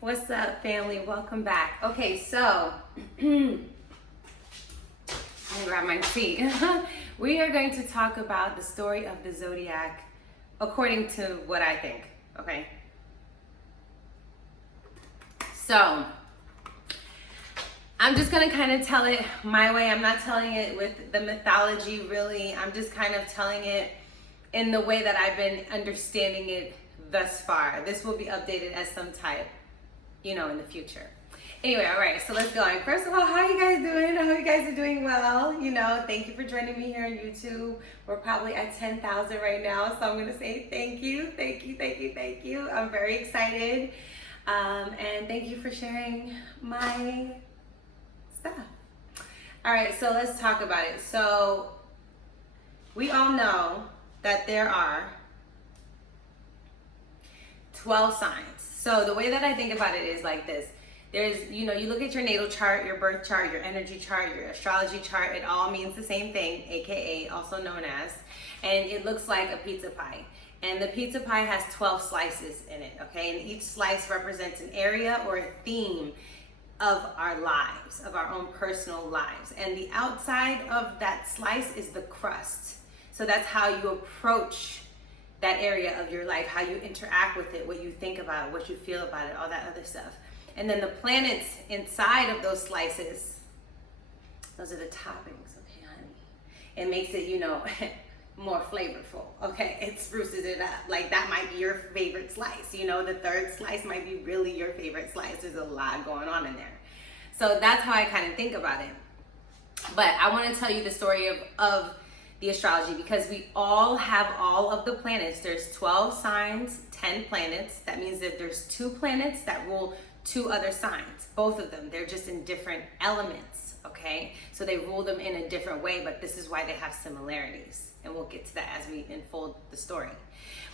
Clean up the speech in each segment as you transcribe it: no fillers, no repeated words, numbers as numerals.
What's up, family? Welcome back. Okay, so let me grab my tea. We are going to talk about the story of the zodiac according to what I think. Okay, so I'm just gonna kind of tell it my way. I'm not telling it with the mythology, really. I'm just kind of telling it in the way that I've been understanding it thus far. This will be updated as some type, in the future. Anyway, all right, so let's go. First of all, how are you guys doing? I hope you guys are doing well. Thank you for joining me here on YouTube. We're probably at 10,000 right now, so I'm gonna say thank you. I'm very excited, and thank you for sharing my stuff. All right, so let's talk about it. So we all know that there are 12 signs. So the way that I think about it is like this. There's, you look at your natal chart, your birth chart, your energy chart, your astrology chart. It all means the same thing, AKA, also known as, and it looks like a pizza pie. And the pizza pie has 12 slices in it, okay? And each slice represents an area or a theme of our lives, of our own personal lives. And the outside of that slice is the crust. So that's how you approach that area of your life, how you interact with it, what you think about it, what you feel about it, all that other stuff. And then the planets inside of those slices, those are the toppings, okay, honey? It makes it, more flavorful, okay? It spruces it up. Like that might be your favorite slice, the third slice might be really your favorite slice. There's a lot going on in there. So that's how I kind of think about it. But I want to tell you the story of the astrology, because we all have all of the planets. There's 12 signs, 10 planets. That means that there's 2 planets that rule 2 other signs, both of them. They're just in different elements, okay? So they rule them in a different way, but this is why they have similarities. And we'll get to that as we unfold the story.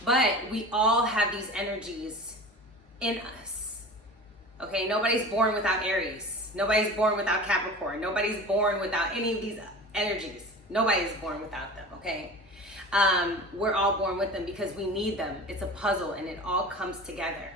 But we all have these energies in us, okay? Nobody's born without Aries. Nobody's born without Capricorn. Nobody's born without any of these energies. Nobody's born without them, okay? We're all born with them because we need them. It's a puzzle and it all comes together.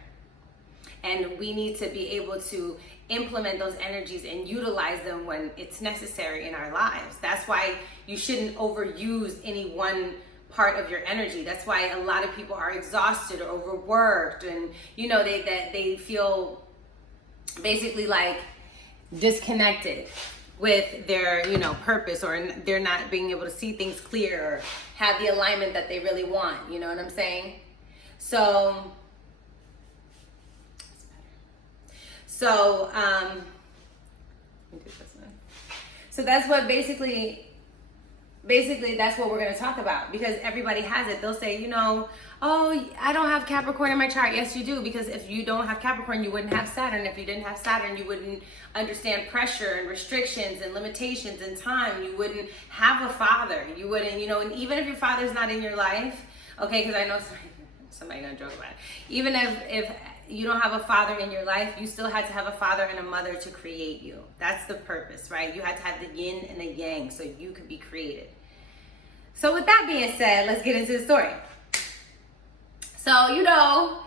And we need to be able to implement those energies and utilize them when it's necessary in our lives. That's why you shouldn't overuse any one part of your energy. That's why a lot of people are exhausted or overworked, and they feel basically like disconnected with their purpose, or they're not being able to see things clear or have the alignment that they really want. You know what I'm saying? So that's what basically that's what we're going to talk about, because everybody has it. They'll say, oh, I don't have Capricorn in my chart. Yes, you do, because if you don't have Capricorn, you wouldn't have Saturn. If you didn't have Saturn, you wouldn't understand pressure and restrictions and limitations and time. You wouldn't have a father. You wouldn't, and even if your father's not in your life, okay, because I know somebody gonna joke about it. Even if you don't have a father in your life, you still had to have a father and a mother to create you. That's the purpose, right? You had to have the yin and the yang so you could be created. So with that being said, let's get into the story. So,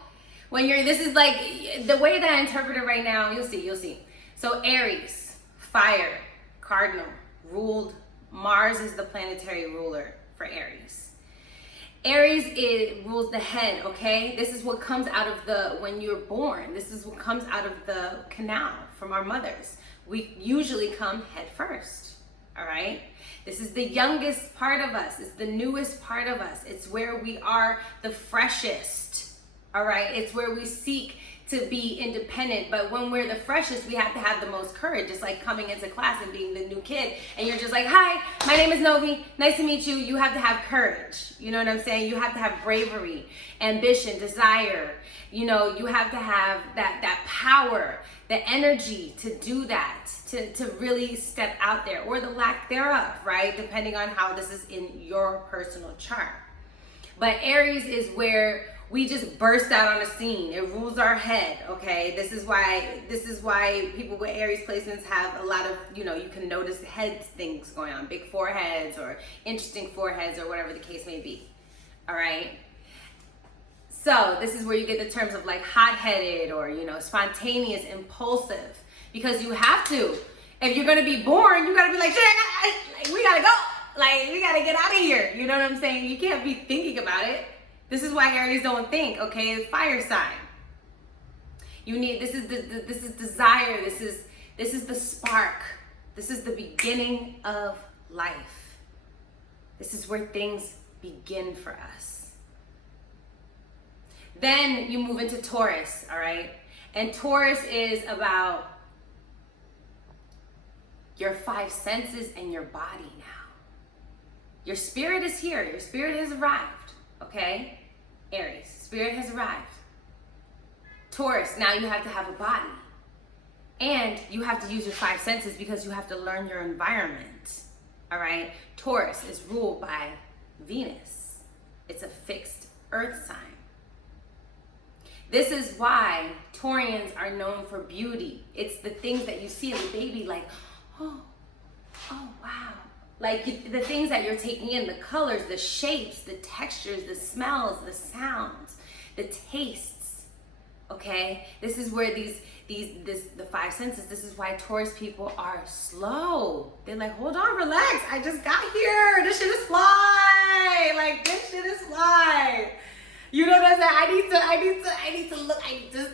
when this is like the way that I interpret it right now, you'll see. So Aries, fire, cardinal, ruled, Mars is the planetary ruler for Aries. Aries, it rules the head, okay? This is what comes out of when you're born. This is what comes out of the canal from our mothers. We usually come head first, all right? This is the youngest part of us. It's the newest part of us. It's where we are the freshest, all right? It's where we seek to be independent. But when we're the freshest, we have to have the most courage. It's like coming into class and being the new kid. And you're just like, hi, my name is Novi. Nice to meet you. You have to have courage. You know what I'm saying? You have to have bravery, ambition, desire. You have to have that power, the energy to do that, to really step out there, or the lack thereof, right? Depending on how this is in your personal chart. But Aries is where we just burst out on the scene. It rules our head, okay? This is why people with Aries placements have a lot of, you can notice head things going on, big foreheads or interesting foreheads or whatever the case may be, all right? So this is where you get the terms of like hot-headed or, you know, spontaneous, impulsive, because you have to. If you're gonna be born, you gotta be like, shit, we gotta go. Like, we gotta get out of here. You know what I'm saying? You can't be thinking about it. This is why Aries don't think, okay? It's fire sign. You need, this is desire. This is the spark. This is the beginning of life. This is where things begin for us. Then you move into Taurus, all right? And Taurus is about your five senses and your body now. Your spirit is here. Your spirit has arrived, okay? Aries, spirit has arrived. Taurus, now you have to have a body. And you have to use your five senses because you have to learn your environment, all right? Taurus is ruled by Venus. It's a fixed earth sign. This is why Taurians are known for beauty. It's the things that you see in the baby, like, oh wow. Like the things that you're taking in, the colors, the shapes, the textures, the smells, the sounds, the tastes, okay? This is where the five senses, this is why Taurus people are slow. They're like, hold on, relax. I just got here. This shit is fly. Like, this shit is fly. You know what I'm saying? I need to look, I need to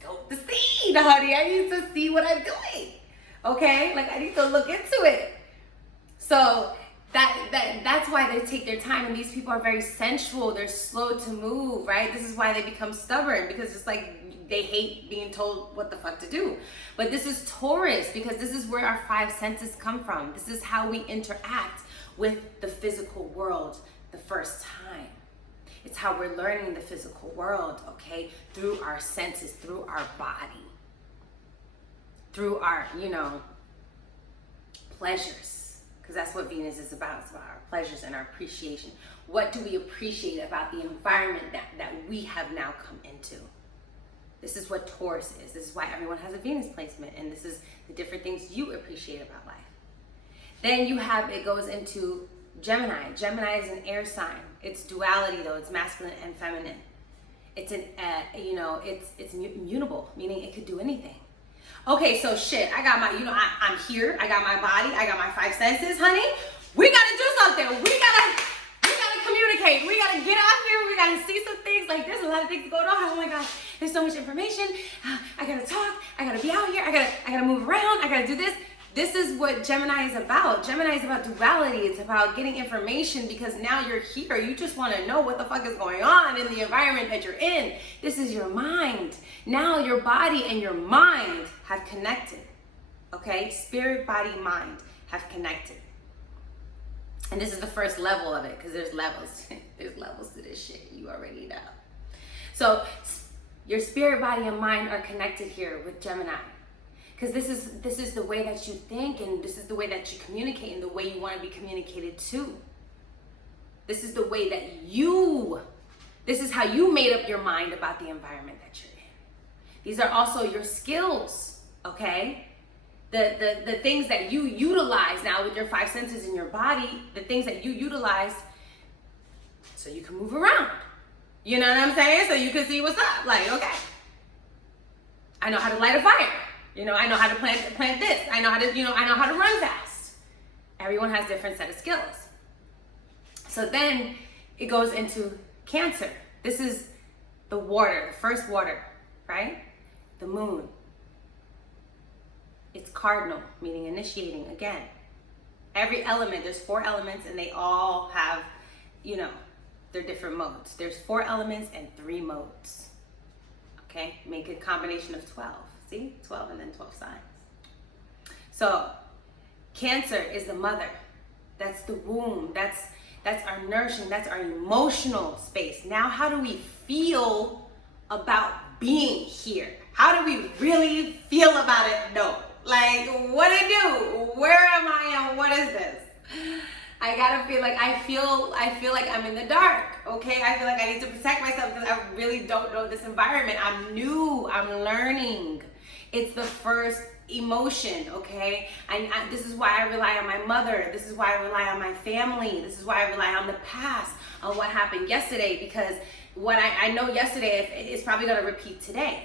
scope the scene, honey. I need to see what I'm doing. Okay? Like, I need to look into it. So that's why they take their time, and these people are very sensual. They're slow to move, right? This is why they become stubborn, because it's like they hate being told what the fuck to do. But this is Taurus, because this is where our five senses come from. This is how we interact with the physical world the first time. It's how we're learning the physical world, okay? Through our senses, through our body, through our, you know, pleasures. Because that's what Venus is about. It's about our pleasures and our appreciation. What do we appreciate about the environment that we have now come into? This is what Taurus is. This is why everyone has a Venus placement. And this is the different things you appreciate about life. Then you have, it goes into Gemini. Gemini is an air sign. It's duality though. It's masculine and feminine. It's an, you know, it's mutable, meaning it could do anything. Okay, so shit, I got my, you know, I'm here. I got my body. I got my five senses, honey. We gotta do something. We gotta communicate. We gotta get out here. We gotta see some things. Like, there's a lot of things going on. Oh my gosh, there's so much information. I gotta talk. I gotta be out here. I gotta move around. I gotta do this. This is what Gemini is about. Gemini is about duality. It's about getting information, because now you're here. You just want to know what the fuck is going on in the environment that you're in. This is your mind. Now your body and your mind have connected. Okay? Spirit, body, mind have connected. And this is the first level of it, because there's levels. There's levels to this shit. You already know. So your spirit, body, and mind are connected here with Gemini. Because this is the way that you think, and this is the way that you communicate, and the way you want to be communicated to. This is the way that this is how you made up your mind about the environment that you're in. These are also your skills, okay? The things that you utilize now with your five senses in your body, the things that you utilize so you can move around. You know what I'm saying? So you can see what's up. Like, okay, I know how to light a fire. You know, I know how to plant this. I know how to, you know, I know how to run fast. Everyone has different set of skills. So then it goes into Cancer. This is the water, the first water, right? The moon. It's cardinal, meaning initiating again. Every element, there's 4 elements, and they all have, you know, their different modes. There's 4 elements and 3 modes. Okay, make a combination of 12. See, 12 and then 12 signs. So Cancer is the mother. That's the womb. That's our nourishing. That's our emotional space. Now, how do we feel about being here? How do we really feel about it? No. Like, what I do? Where am I and what is this? I gotta feel like I feel like I'm in the dark, okay? I feel like I need to protect myself because I really don't know this environment. I'm new, I'm learning. It's the first emotion, okay? This is why I rely on my mother. This is why I rely on my family. This is why I rely on the past, on what happened yesterday, because what I know yesterday, it's probably going to repeat today.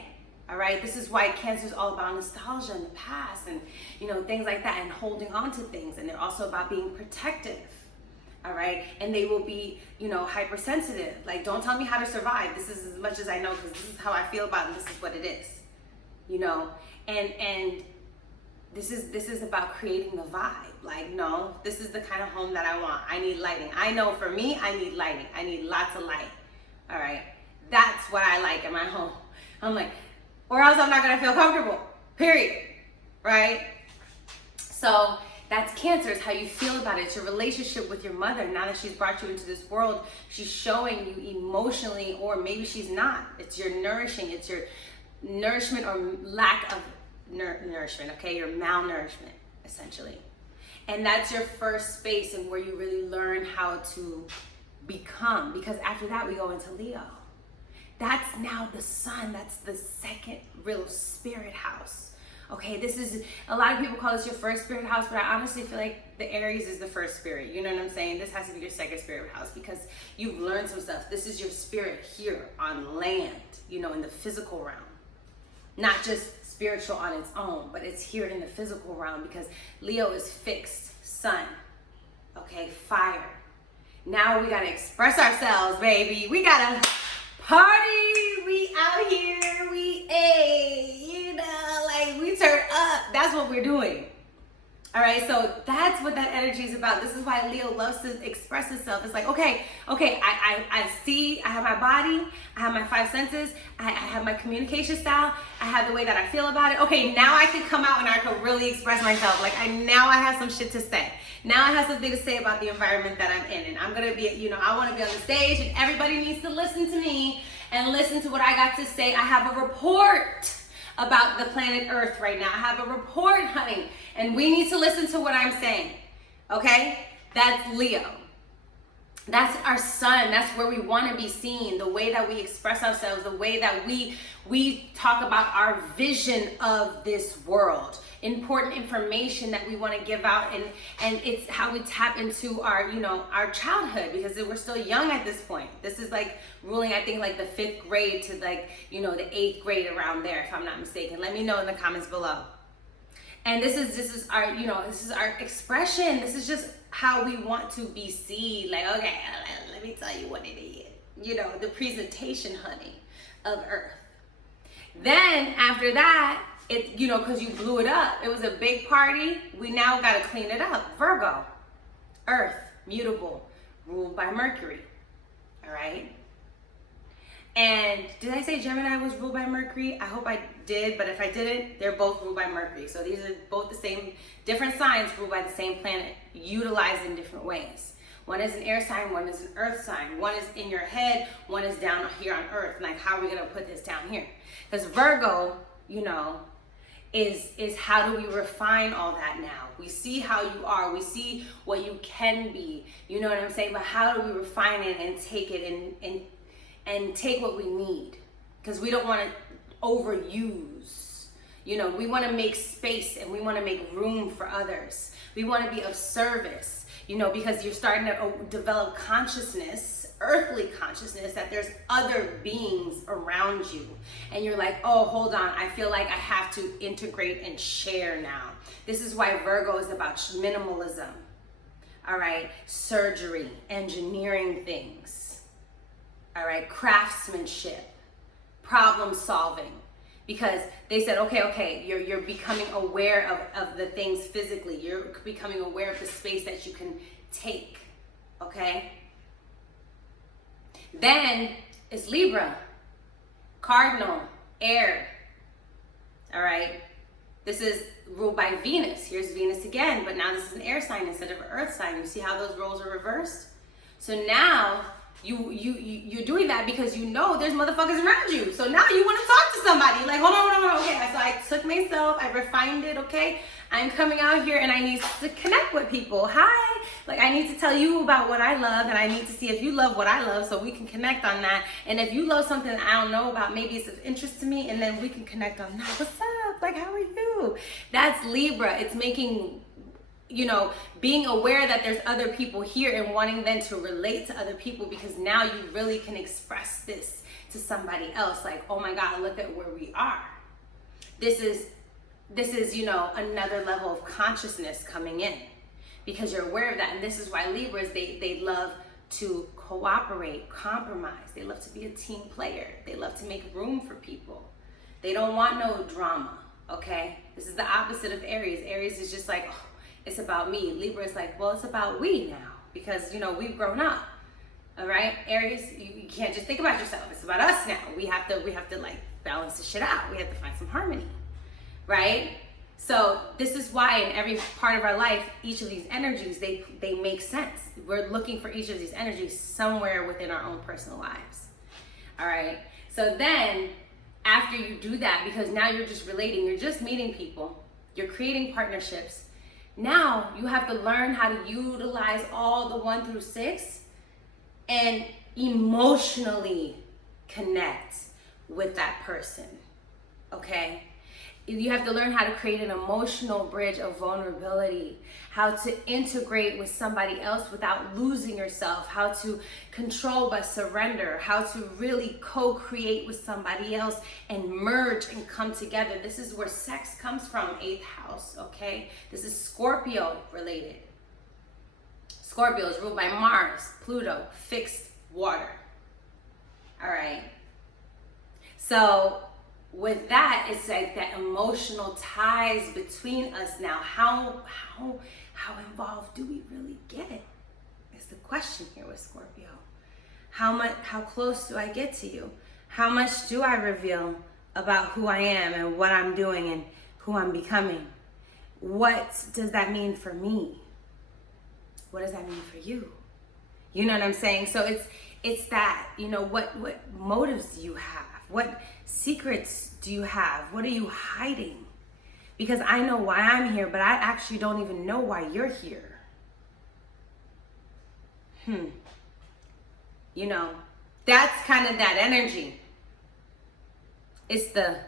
All right. This is why Cancer is all about nostalgia in the past and, you know, things like that, and holding on to things. And they're also about being protective. All right. And they will be, you know, hypersensitive. Like, don't tell me how to survive. This is as much as I know, because this is how I feel about it. This is what it is, you know, and this is about creating the vibe. Like, no, this is the kind of home that I want. I need lighting. I know for me, I need lighting. I need lots of light. All right. That's what I like in my home. I'm like, or else I'm not going to feel comfortable, period. Right? So that's Cancer. It's how you feel about it. It's your relationship with your mother. Now that she's brought you into this world, she's showing you emotionally, or maybe she's not. It's your nourishing. It's your nourishment or lack of nourishment, okay? Your malnourishment, essentially. And that's your first space, and where you really learn how to become. Because after that, we go into Leo. That's now the sun. That's the second real spirit house. Okay, this is, a lot of people call this your first spirit house, but I honestly feel like the Aries is the first spirit. You know what I'm saying? This has to be your second spirit house, because you've learned some stuff. This is your spirit here on land, you know, in the physical realm. Not just spiritual on its own, but it's here in the physical realm, because Leo is fixed sun. Okay, fire. Now we gotta express ourselves, baby. We gotta party. We out here. We, you know, like, we turn up. That's what we're doing. All right, so that's what that energy is about. This is why Leo loves to express itself. It's like, okay, I see, I have my body, I have my five senses, I have my communication style, I have the way that I feel about it. Okay, now I can come out and I can really express myself. Like, now I have some shit to say. Now I have something to say about the environment that I'm in. And I'm gonna be, you know, I wanna be on the stage, and everybody needs to listen to me and listen to what I got to say. I have a report about the planet Earth right now. I have a report, honey, and we need to listen to what I'm saying, okay? That's Leo. That's our sun. That's where we want to be seen, the way that we express ourselves, the way that we talk about our vision of this world, important information that we want to give out, and it's how we tap into our, you know, our childhood, because we're still young at this point. This is like ruling, I think, like the 5th grade to, like, you know, the 8th grade, around there, if I'm not mistaken. Let me know in the comments below. And this is our, you know, this is our expression. This is just how we want to be seen. Like, okay, let me tell you what it is. You know, the presentation, honey, of Earth. Then after that, it, you know, because you blew it up, it was a big party. We now got to clean it up. Virgo, Earth, mutable, ruled by Mercury. All right. And did I say Gemini was ruled by Mercury? I hope I did, but if I didn't, they're both ruled by Mercury. So these are both the same, different signs ruled by the same planet, utilized in different ways. One is an air sign, one is an earth sign. One is in your head, one is down here on Earth. Like, how are we gonna put this down here? Because Virgo, you know, is how do we refine all that now? We see how you are, we see what you can be, you know what I'm saying? But how do we refine it and take it and take what we need? Because we don't want to overuse. You know, we want to make space, and we want to make room for others. We want to be of service, you know, because you're starting to develop consciousness, earthly consciousness, that there's other beings around you. And you're like, oh, hold on, I feel like I have to integrate and share now. This is why Virgo is about minimalism. All right, surgery, engineering things. All right, craftsmanship, problem solving, because they said, okay, you're becoming aware of the things physically. You're becoming aware of the space that you can take, okay? Then it's Libra, cardinal, air, all right? This is ruled by Venus. Here's Venus again, but now this is an air sign instead of an earth sign. You see how those roles are reversed? So now, you're doing that because you know there's motherfuckers around you. So now you want to talk to somebody. Like, hold on. Okay, so I took myself, I refined it, okay? I'm coming out here and I need to connect with people. Hi. Like, I need to tell you about what I love, and I need to see if you love what I love so we can connect on that. And if you love something I don't know about, maybe it's of interest to me, and then we can connect on that. What's up? Like, how are you? That's Libra. It's making being aware that there's other people here and wanting them to relate to other people, because now you really can express this to somebody else. Like, oh my God, look at where we are. This is, another level of consciousness coming in, because you're aware of that. And this is why Libras, they love to cooperate, compromise. They love to be a team player. They love to make room for people. They don't want no drama, okay? This is the opposite of Aries. Aries is just like, oh, it's about me. Libra is like, well, it's about we now, because, we've grown up, all right? Aries, you can't just think about yourself. It's about us now. We have to like balance this shit out. We have to find some harmony, right? So this is why in every part of our life, each of these energies, they make sense. We're looking for each of these energies somewhere within our own personal lives, all right? So then after you do that, because now you're just relating, you're just meeting people, you're creating partnerships, now you have to learn how to utilize all the 1 through 6 and emotionally connect with that person, okay? You have to learn how to create an emotional bridge of vulnerability, how to integrate with somebody else without losing yourself, how to control but surrender, how to really co-create with somebody else and merge and come together. This is where sex comes from, 8th house, okay? This is Scorpio related. Scorpio is ruled by Mars, Pluto, fixed water, all right? So with that, it's like that emotional ties between us now. How involved do we really get? Is the question here with Scorpio. How close do I get to you? How much do I reveal about who I am and what I'm doing and who I'm becoming? What does that mean for me? What does that mean for you? You know what I'm saying? So it's that, what motives do you have? What secrets do you have? What are you hiding? Because I know why I'm here, but I actually don't even know why you're here. That's kind of that energy. It's the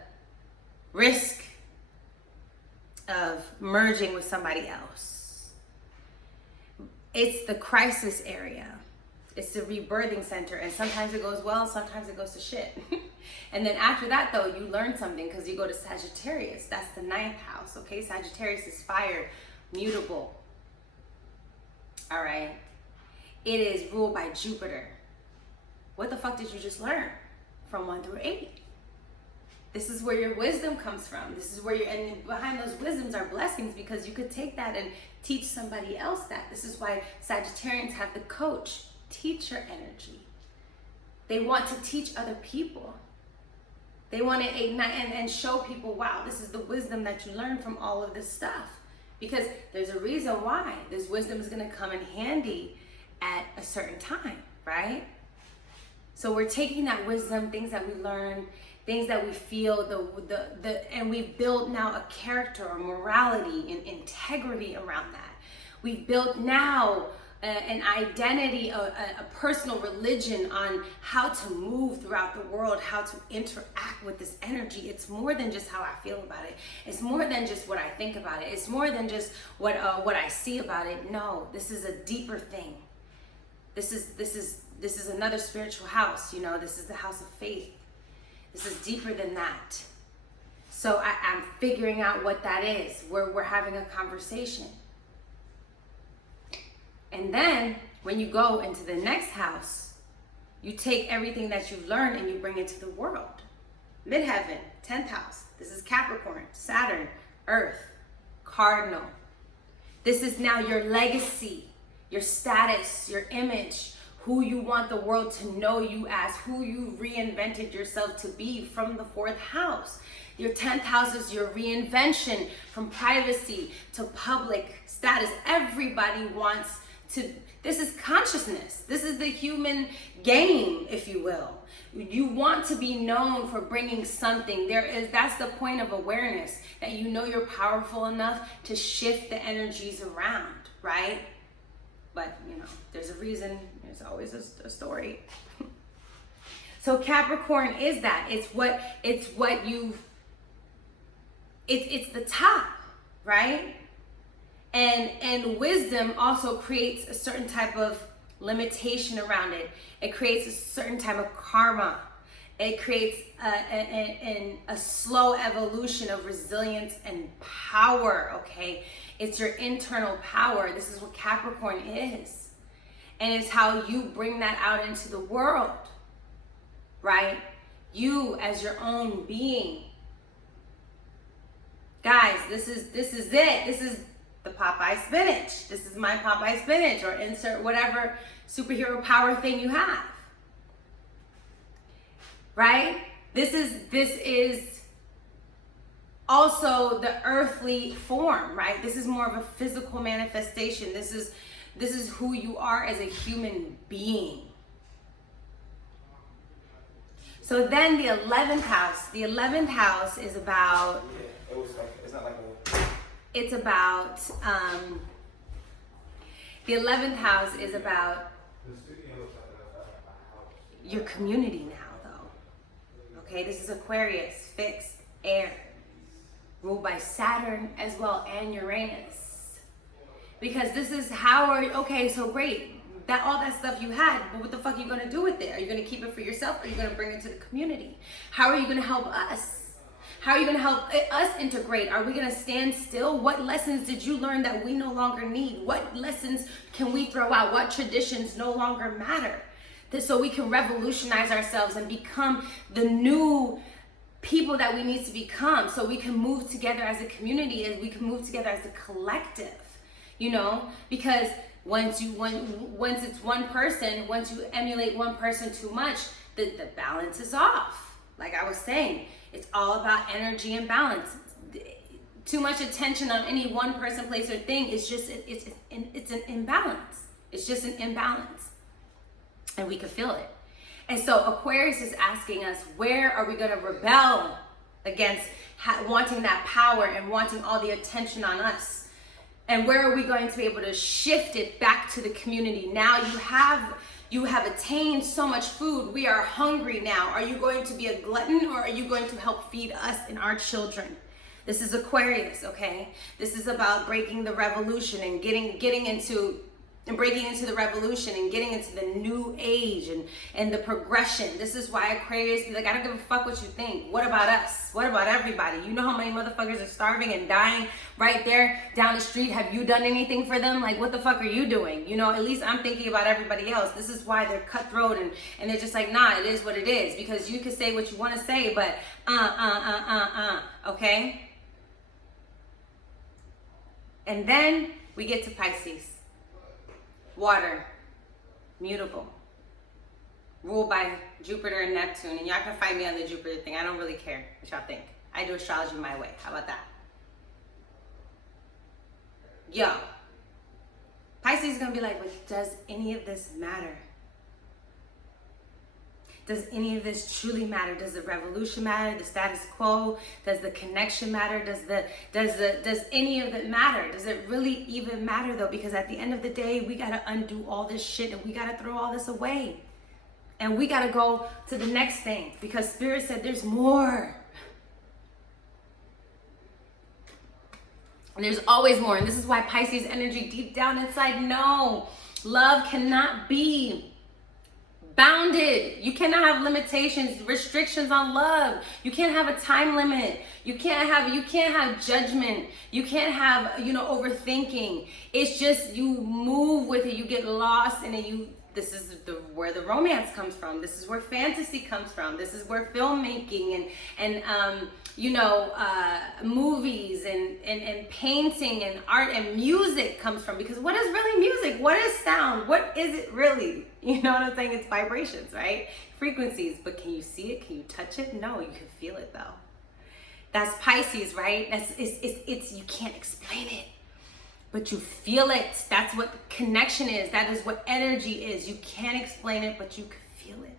risk of merging with somebody else. It's the crisis area. It's the rebirthing center, and sometimes it goes well, sometimes it goes to shit. And then after that, though, you learn something, because you go to Sagittarius. That's the 9th house, okay? Sagittarius is fire, mutable. All right? It is ruled by Jupiter. What the fuck did you just learn from 1 through 8? This is where your wisdom comes from. This is where and behind those wisdoms are blessings, because you could take that and teach somebody else that. This is why Sagittarians have the coach, teacher energy. They want to teach other people. They want to ignite and show people, wow, this is the wisdom that you learn from all of this stuff. Because there's a reason why this wisdom is going to come in handy at a certain time, right? So we're taking that wisdom, things that we learn, things that we feel, and we've built now a character, a morality, and integrity around that. We've built now an identity, a personal religion on how to move throughout the world, how to interact with this energy. It's more than just how I feel about it. It's more than just what I think about it. It's more than just what I see about it. No, this is a deeper thing. This is another spiritual house. This is the house of faith. This is deeper than that. So I'm figuring out what that is. We're having a conversation. And then when you go into the next house, you take everything that you've learned and you bring it to the world. Midheaven, 10th house. This is Capricorn, Saturn, Earth, Cardinal. This is now your legacy, your status, your image, who you want the world to know you as, who you reinvented yourself to be from the 4th house. Your 10th house is your reinvention from privacy to public status. Everybody wants to, this is consciousness. This is the human game, if you will. You want to be known for bringing something. That's the point of awareness, that you know you're powerful enough to shift the energies around, right? But, there's a reason, there's always a story. So Capricorn is that. It's the top, right? And wisdom also creates a certain type of limitation around it. It creates a certain type of karma. It creates a slow evolution of resilience and power, okay? It's your internal power. This is what Capricorn is. And it's how you bring that out into the world, right? You as your own being. Guys, this is it. This is the Popeye spinach. This is my Popeye spinach, or insert whatever superhero power thing you have. Right? This is also the earthly form, right? This is more of a physical manifestation. This is who you are as a human being. So then the 11th house. The 11th house is about. Yeah, it's not like a. It's about. The 11th house is about your community now, though. Okay, this is Aquarius, fixed, air, ruled by Saturn as well and Uranus. Because this is how are you, okay, so great. That all that stuff you had, but what the fuck are you gonna do with it? Are you gonna keep it for yourself, or are you gonna bring it to the community? How are you gonna help us? How are you gonna help us integrate? Are we gonna stand still? What lessons did you learn that we no longer need? What lessons can we throw out? What traditions no longer matter? So we can revolutionize ourselves and become the new people that we need to become, so we can move together as a community, and we can move together as a collective, you know? Because once it's one person, once you emulate one person too much, the balance is off. Like I was saying, it's all about energy and balance. Too much attention on any one person, place, or thing is just it's an imbalance. It's just an imbalance, and we can feel it. And so Aquarius is asking us, where are we going to rebel against wanting that power and wanting all the attention on us? And where are we going to be able to shift it back to the community? Now you have attained so much food. We are hungry now. Are you going to be a glutton, or are you going to help feed us and our children? This is Aquarius, okay? This is about breaking the revolution and getting into and breaking into the revolution and getting into the new age and the progression. This is why Aquarius be like, I don't give a fuck what you think. What about us? What about everybody? You know how many motherfuckers are starving and dying right there down the street? Have you done anything for them? Like, what the fuck are you doing? You know, at least I'm thinking about everybody else. This is why they're cutthroat and they're just like, nah, it is what it is. Because you can say what you want to say, but okay? And then we get to Pisces. Water, mutable, ruled by Jupiter and Neptune. And y'all can find me on the Jupiter thing. I don't really care what y'all think. I do astrology my way. How about that? Yo, Pisces is gonna be like, but does any of this matter? Does any of this truly matter? Does the revolution matter? The status quo? Does the connection matter? Does any of it matter? Does it really even matter though? Because at the end of the day, we gotta undo all this shit and we gotta throw all this away. And we gotta go to the next thing, because Spirit said there's more. And there's always more. And this is why Pisces energy deep down inside, no, love cannot be bounded. You cannot have limitations, restrictions on love. You can't have a time limit. You can't have judgment. You can't have, overthinking. It's just you move with it. You get lost in it. This is where the romance comes from. This is where fantasy comes from. This is where filmmaking and movies and painting and art and music comes from. Because what is really music? What is sound? What is it really? You know what I'm saying? It's vibrations, right? Frequencies. But can you see it? Can you touch it? No, you can feel it though. That's Pisces, right? It's you can't explain it, but you feel it. That's what connection is. That is what energy is. You can't explain it, but you can feel it.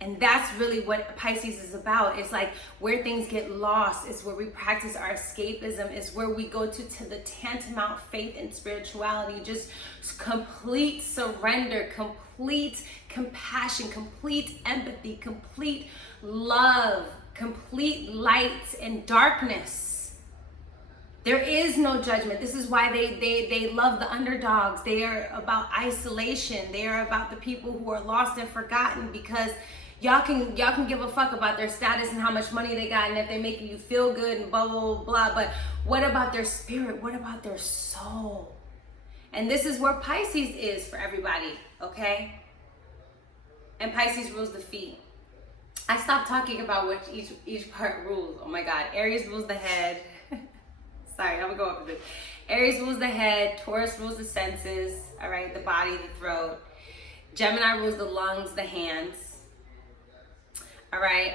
And that's really what Pisces is about. It's like where things get lost. It's where we practice our escapism. It's where we go to the tantamount faith and spirituality. Just complete surrender, complete compassion, complete empathy, complete love, complete light and darkness. There is no judgment. This is why they love the underdogs. They are about isolation. They are about the people who are lost and forgotten, because y'all can give a fuck about their status and how much money they got and if they're making you feel good and blah, blah, blah. But what about their spirit? What about their soul? And this is where Pisces is for everybody, okay? And Pisces rules the feet. I stopped talking about what each part rules. Oh my God. Aries rules the head. Sorry, I'm gonna go over this. Aries rules the head. Taurus rules the senses. All right, the body, the throat. Gemini rules the lungs, the hands. All right.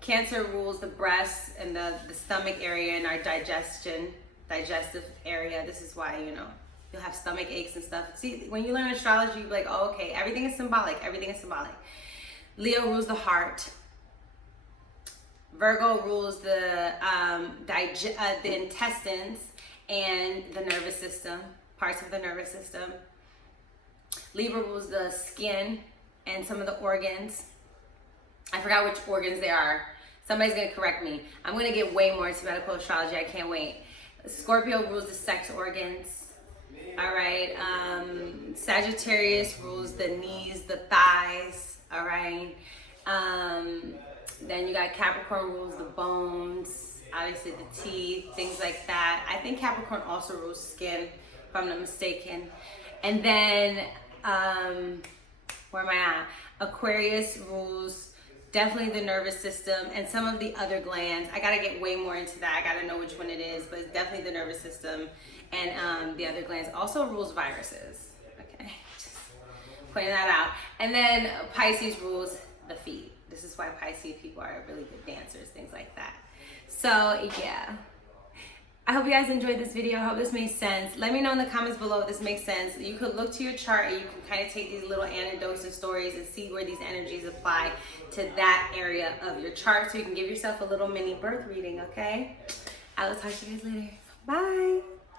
Cancer rules the breasts and the stomach area and our digestive area. This is why, you know, you'll have stomach aches and stuff. See, when you learn astrology, you're like, oh, okay, everything is symbolic. Everything is symbolic. Leo rules the heart. Virgo rules the intestines and the nervous system, parts of the nervous system. Libra rules the skin and some of the organs. I forgot which organs they are. Somebody's gonna correct me. I'm gonna get way more into medical astrology. I can't wait. Scorpio rules the sex organs. All right. Sagittarius rules the knees, the thighs. All right. Then you got Capricorn rules the bones, obviously the teeth, things like that. I think Capricorn also rules skin, if I'm not mistaken. And then, where am I at? Aquarius rules definitely the nervous system and some of the other glands. I gotta get way more into that. I gotta know which one it is, but it's definitely the nervous system and the other glands. Also rules viruses. Okay, just pointing that out. And then Pisces rules the feet. This is why Pisces people are really good dancers, things like that. So yeah, I hope you guys enjoyed this video. I hope this made sense. Let me know in the comments below if this makes sense. You could look to your chart and you can kind of take these little anecdotes and stories and see where these energies apply to that area of your chart, so you can give yourself a little mini birth reading, okay? I will talk to you guys later.